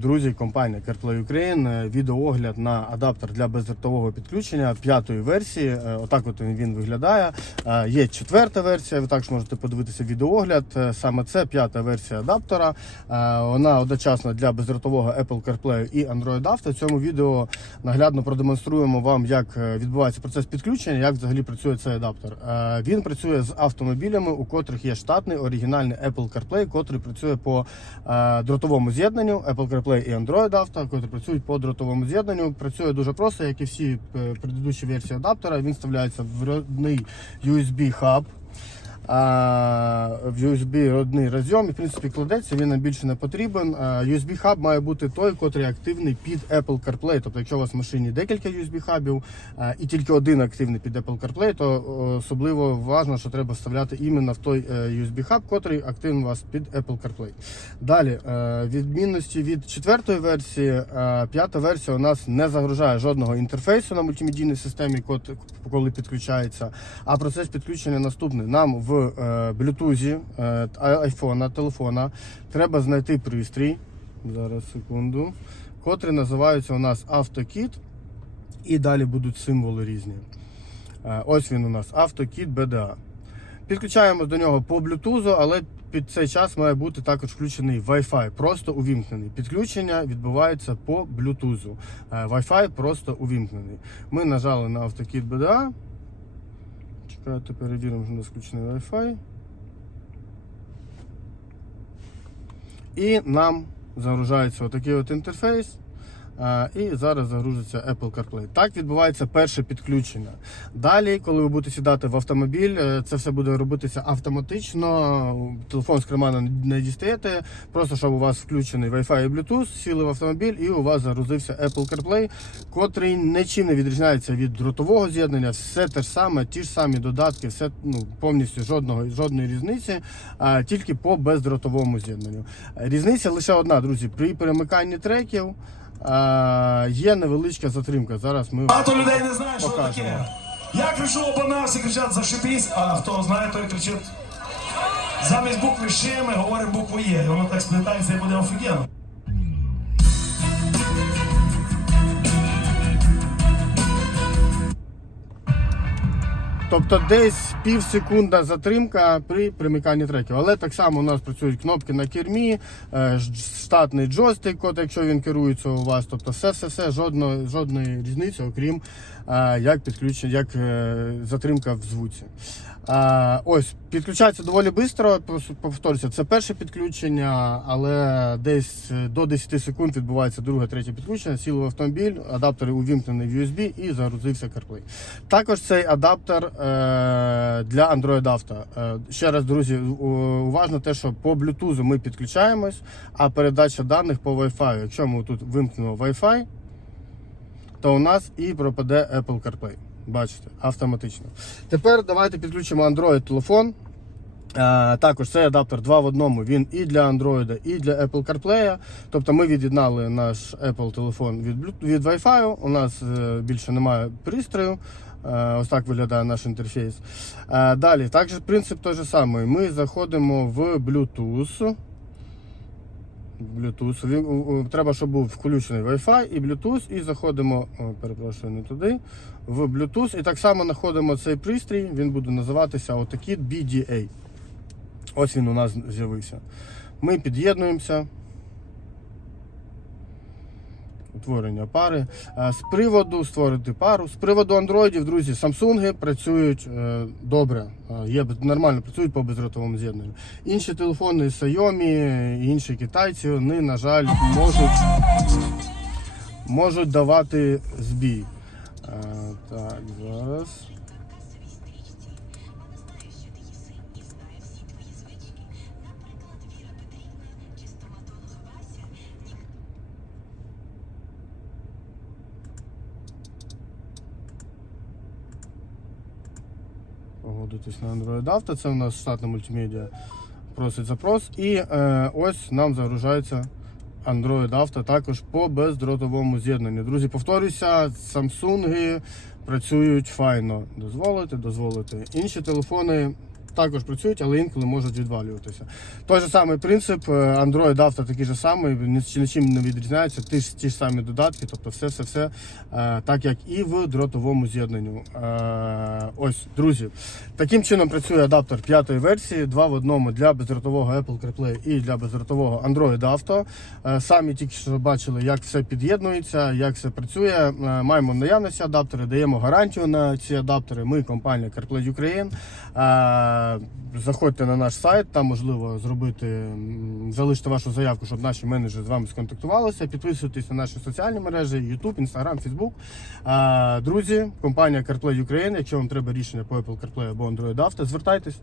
друзі, компанія CarPlay Ukraine. Е, Відеоогляд на адаптер для бездротового підключення п'ятої версії. Е, Отак от він виглядає. Е, Є четверта версія, ви також можете подивитися відеоогляд. Саме це п'ята версія адаптера. Вона одночасно для бездротового Apple CarPlay і Android Auto. В цьому відео наглядно продемонструємо вам, як відбувається процес підключення, як взагалі працює цей адаптер. Він працює з автомобілями, у котрих є штатний оригінальний Apple CarPlay, котрий працює по дротовому з'єднанню Apple CarPlay і Android Auto, котрі працюють по дротовому з'єднанню. Працює дуже просто, як і всі е, предыдущі версії адаптера. Він вставляється в родний USB хаб. А, в USB родний розйом і в принципі кладеться, він нам більше не потрібен. USB хаб має бути той, котрий активний під Apple CarPlay. Тобто, якщо у вас в машині декілька USB хабів і тільки один активний під Apple CarPlay, то особливо важливо, що треба вставляти іменно в той е, USB хаб, котрий активний у вас під Apple CarPlay. Далі, е, відмінності від четвертої версії, п'ята версія у нас не загружає жодного інтерфейсу на мультимедійній системі, коли підключається. А процес підключення наступний. Нам в е, Bluetooth е, айфона, телефона треба знайти пристрій. Зараз секунду. Котрий називається у нас AutoKit. І далі будуть символи різні. Е, Ось він у нас AutoKit BDA. Підключаємо до нього по Bluetooth, але під цей час має бути також включений Wi-Fi, просто увімкнений. Підключення відбувається по. Е, Wi-Fi просто увімкнений. Ми нажали на AutoKit BDA. Чекайте, перевіримо, що у Wi-Fi. І нам загружається отакий от інтерфейс. А, І зараз загрузиться Apple CarPlay. Так відбувається перше підключення. Далі, коли ви будете сідати в автомобіль, е, це все буде робитися автоматично. Телефон з кармана не дістаєте. Просто щоб у вас включений Wi-Fi і Bluetooth, сіли в автомобіль і у вас загрузився Apple CarPlay, котрий нічим не відрізняється від дротового з'єднання. Все те ж саме, ті ж самі додатки, все ну повністю жодного жодної різниці, а тільки по бездротовому з'єднанню. Різниця лише одна, друзі. При перемиканні треків. Є невеличка затримка. Зараз ми Багато людей не знає, що Покажемо. таке. Я кричу опана, всі кричать зашибісь, а хто знає, той кричить. Замість букви «Ш» ми говоримо букву Є. І воно так сплітається і буде офігенно. Тобто десь півсекунда затримка при примиканні треків. Але так само у нас працюють кнопки на кермі, е, штатний джойстик, от якщо він керується у вас. Тобто все, все, все, жодної, жодної різниці, окрім е, як підключення, як е, затримка в звуці. Ось підключається доволі швидко, повторюся, це перше підключення, але десь до 10 секунд відбувається друге, третє підключення. Сіли в автомобіль, адаптер увімкнений в USB і загрузився CarPlay. Також цей адаптер для Android Auto. Е, ще раз, друзі, уважно те, що по Bluetooth ми підключаємось, а передача даних по Wi-Fi. Якщо ми тут вимкнемо Wi-Fi, то у нас і пропаде Apple CarPlay. Бачите, автоматично. Тепер давайте підключимо Android телефон. Е, Також цей адаптер 2 в одному. Він і для Android, і для Apple CarPlay. Тобто ми від'єднали наш Apple телефон від, Wi-Fi. У нас е, більше немає пристрою. Е, Ось так виглядає наш інтерфейс. Е, Далі, також принцип той же самий. Ми заходимо в Bluetooth. Bluetooth. Треба, щоб був включений Wi-Fi і Bluetooth, і заходимо, о, перепрошую, не туди, в Bluetooth. І так само знаходимо цей пристрій, він буде називатися отакий BDA. Ось він у нас з'явився. Ми під'єднуємося. Утворення пари. Е, З приводу створити пару. З приводу андроїдів, друзі, Samsung працюють е, добре. Е, Є нормально працюють по бездротовому з'єднанню. Інші телефони Xiaomi, інші китайці, вони, на жаль, можуть, можуть давати збій. Так, зараз. Погодитись на Android Auto. Це у нас штатна мультимедіа. Просить запрос. І е, ось нам загружається Android Auto також по бездротовому з'єднанню. Друзі, повторюся, Samsung працюють файно. Дозволити, дозволити. Інші телефони також працюють, але інколи можуть відвалюватися. Той же самий принцип, е, Android Auto такий же самий, ні- нічим не відрізняються, ті ж, ті ж самі додатки, тобто все, все, все е, так як і в дротовому з'єднанню. Е, ось, друзі, таким чином працює адаптер п'ятої версії, два в одному для бездротового Apple CarPlay і для бездротового Android Auto. Самі тільки що бачили, як все під'єднується, як все працює. Маємо в наявності адаптери, даємо гарантію на ці адаптери. Ми компанія CarPlay Ukraine. Заходьте на наш сайт, там можливо зробити, залиште вашу заявку, щоб наші менеджери з вами сконтактувалися. Підписуйтесь на наші соціальні мережі, YouTube, Instagram, Facebook. Друзі, компанія CarPlay Ukraine. Якщо вам треба рішення по Apple CarPlay або Android Auto, звертайтесь.